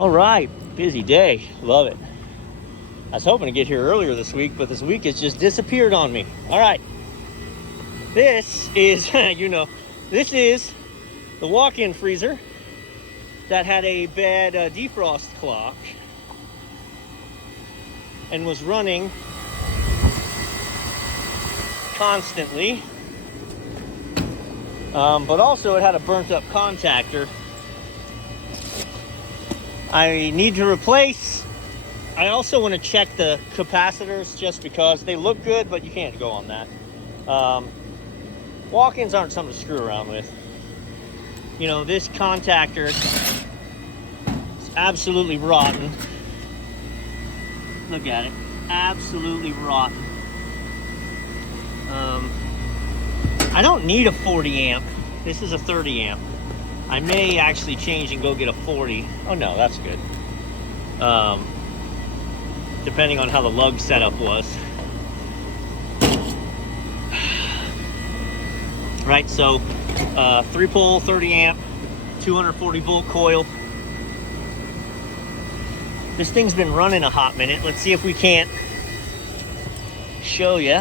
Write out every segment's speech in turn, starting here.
All right, busy day, love it. I was hoping to get here earlier this week, but this week has just disappeared on me. All right, this is, this is the walk-in freezer that had a bad defrost clock and was running constantly, but also it had a burnt up contactor. I need to replace. I also want to check the capacitors just because they look good, but you can't go on that. Walk-ins aren't something to screw around with. You know, this contactor is absolutely rotten. Look at it, absolutely rotten. I don't need a 40 amp. This is a 30 amp. I may actually change and go get a 40. Oh no, that's good. Depending on how the lug setup was. Right, so 3-pole, 30 amp, 240 volt coil. This thing's been running a hot minute. Let's see if we can't show you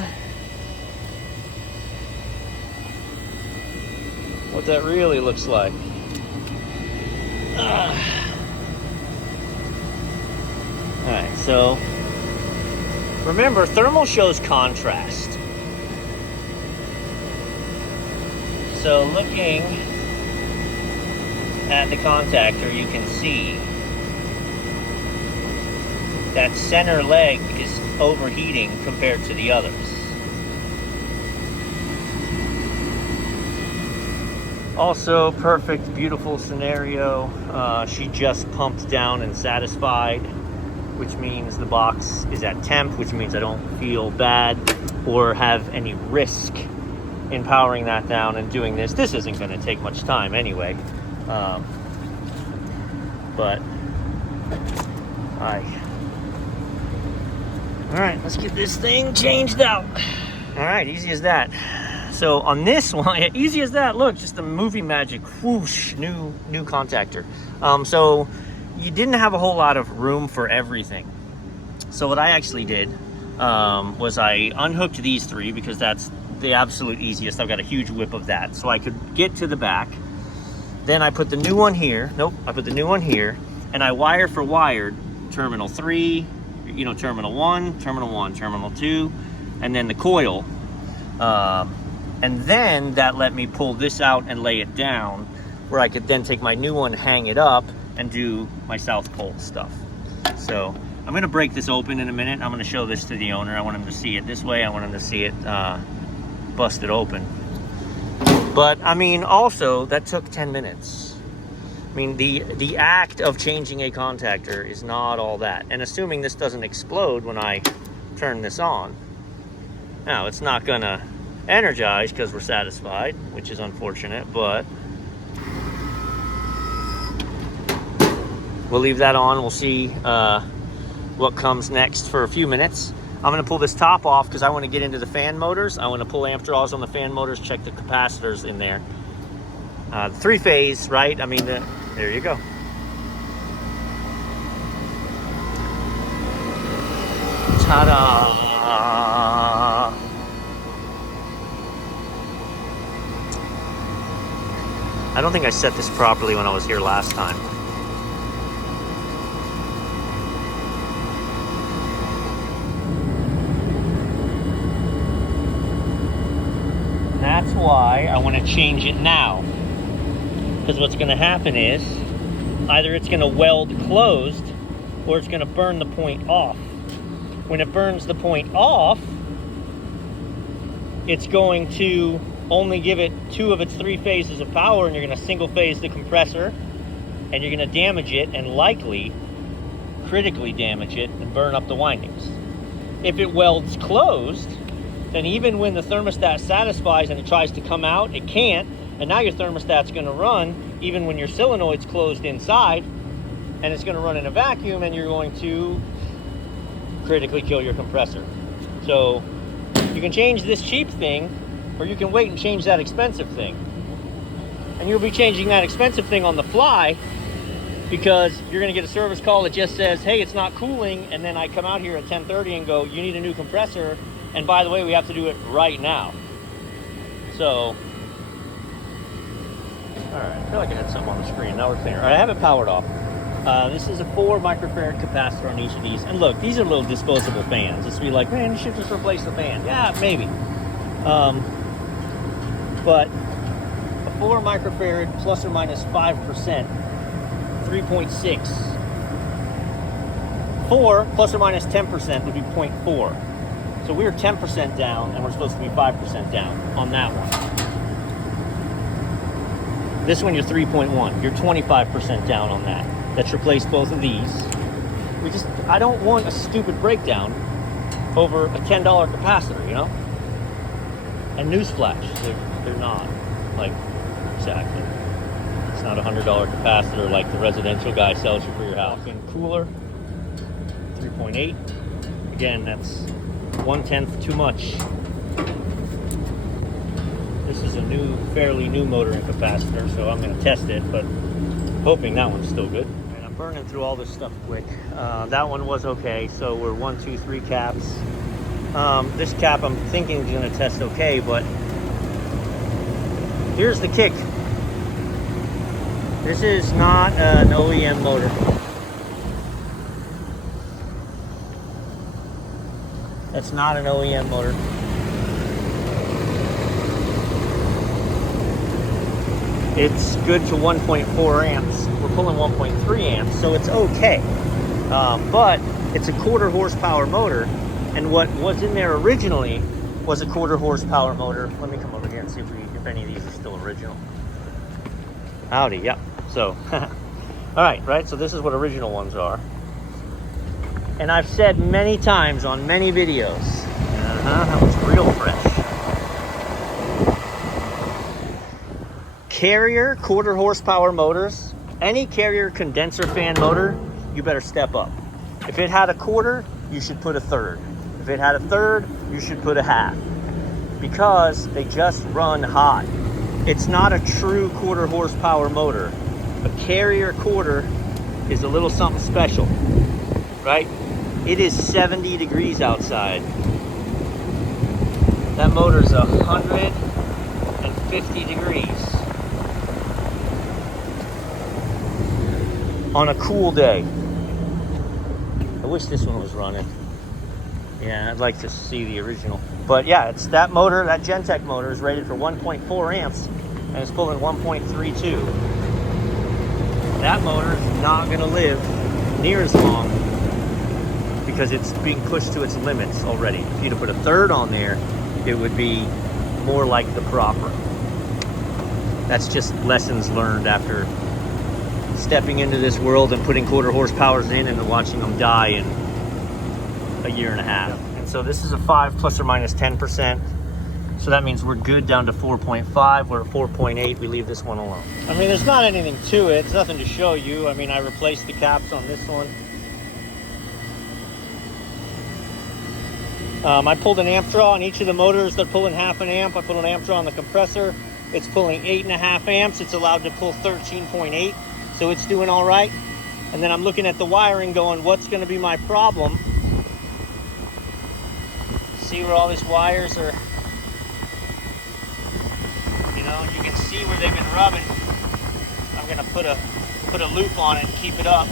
what that really looks like. Alright, so remember, thermal shows contrast. So looking at the contactor, you can see that center leg is overheating compared to the others. Also, perfect, beautiful scenario. She just pumped down and satisfied, which means the box is at temp, which means I don't feel bad or have any risk in powering that down and doing this. This isn't going to take much time anyway. But all right, let's get this thing changed out. All right, easy as that. So on this one, easy as that. Look, just the movie magic. Whoosh, new contactor. So you didn't have a whole lot of room for everything. So what I actually did was I unhooked these three because that's the absolute easiest. I've got a huge whip of that, so I could get to the back. Then I put the new one here. Nope, I put the new one here, and I wire for wired terminal 3, terminal 1, terminal 1, terminal 2, and then the coil. And then that let me pull this out and lay it down, where I could then take my new one, hang it up, and do my South Pole stuff. So I'm gonna break this open in a minute. I'm gonna show this to the owner. I want him to see it this way. I want him to see it busted open. But I mean, also that took 10 minutes. I mean, the act of changing a contactor is not all that. And assuming this doesn't explode when I turn this on. Now, it's not gonna energize because we're satisfied, which is unfortunate, but we'll leave that on. We'll see what comes next for a few minutes. I'm going to pull this top off because I want to get into the fan motors. I want to pull amp draws on the fan motors, check the capacitors in there. 3-phase, right? I mean, there you go. Ta-da! I don't think I set this properly when I was here last time. That's why I want to change it now. Because what's going to happen is either it's going to weld closed or it's going to burn the point off. When it burns the point off, it's going to only give it 2 of its 3 phases of power, and you're going to single phase the compressor, and you're going to damage it and likely critically damage it and burn up the windings. If it welds closed, then even when the thermostat satisfies and it tries to come out, it can't, and now your thermostat's going to run even when your solenoid's closed inside, and it's going to run in a vacuum, and you're going to critically kill your compressor. So you can change this cheap thing, or you can wait and change that expensive thing. And you'll be changing that expensive thing on the fly because you're going to get a service call that just says, hey, it's not cooling, and then I come out here at 10:30 and go, you need a new compressor, and by the way, we have to do it right now. So, all right, I feel like I had something on the screen. Now we're clear. All right, I have it powered off. This is a 4 microfarad capacitor on each of these. And look, these are little disposable fans. This would be like, man, you should just replace the fan. Yeah, maybe. But a 4 microfarad plus or minus 5%, 3.6. 4 plus or minus 10% would be 0.4. So we're 10% down, and we're supposed to be 5% down on that one. This one, you're 3.1. You're 25% down on that. Let's replace both of these. I don't want a stupid breakdown over a $10 capacitor, you know? And newsflash, they're not. Like, exactly. It's not a $100 capacitor like the residential guy sells you for your house. Walk-in cooler, 3.8. Again, that's 1/10 too much. This is a fairly new motor and capacitor, so I'm going to test it, but hoping that one's still good. And I'm burning through all this stuff quick. That one was okay, so we're 1, 2, 3 caps. This cap I'm thinking is going to test okay, but here's the kick. This is not an OEM motor. That's not an OEM motor. It's good to 1.4 amps. We're pulling 1.3 amps, so it's okay. But it's a 1/4 horsepower motor, and what was in there originally was a 1/4 horsepower motor. Let me come over here and see if any of these are still original. Howdy, yep. So, all right, so this is what original ones are. And I've said many times on many videos, that was real fresh. Carrier 1/4 horsepower motors, any Carrier condenser fan motor, you better step up. If it had a 1/4, you should put a 1/3. If it had a 1/3, you should put a 1/2. Because they just run hot. It's not a true 1/4 horsepower motor. A Carrier 1/4 is a little something special, right? It is 70 degrees outside. That motor's 150 degrees. On a cool day. I wish this one was running. Yeah, I'd like to see the original. But yeah, it's that motor, that Gentech motor is rated for 1.4 amps and it's pulling 1.32. That motor is not going to live near as long because it's being pushed to its limits already. If you'd have put a 1/3 on there, it would be more like the proper. That's just lessons learned after stepping into this world and putting 1/4 horsepowers in and watching them die in a year and a half. And so this is a 5 plus or minus 10%. So that means we're good down to 4.5. We're at 4.8. We leave this one alone. I mean, there's not anything to it. It's nothing to show you. I mean, I replaced the caps on this one. I pulled an amp draw on each of the motors. They're pulling 1/2 amp. I put an amp draw on the compressor. It's pulling 8.5 amps. It's allowed to pull 13.8. So it's doing all right. And then I'm looking at the wiring going, what's going to be my problem? See where all these wires are, you know, you can see where they've been rubbing. I'm going to put a loop on it and keep it up.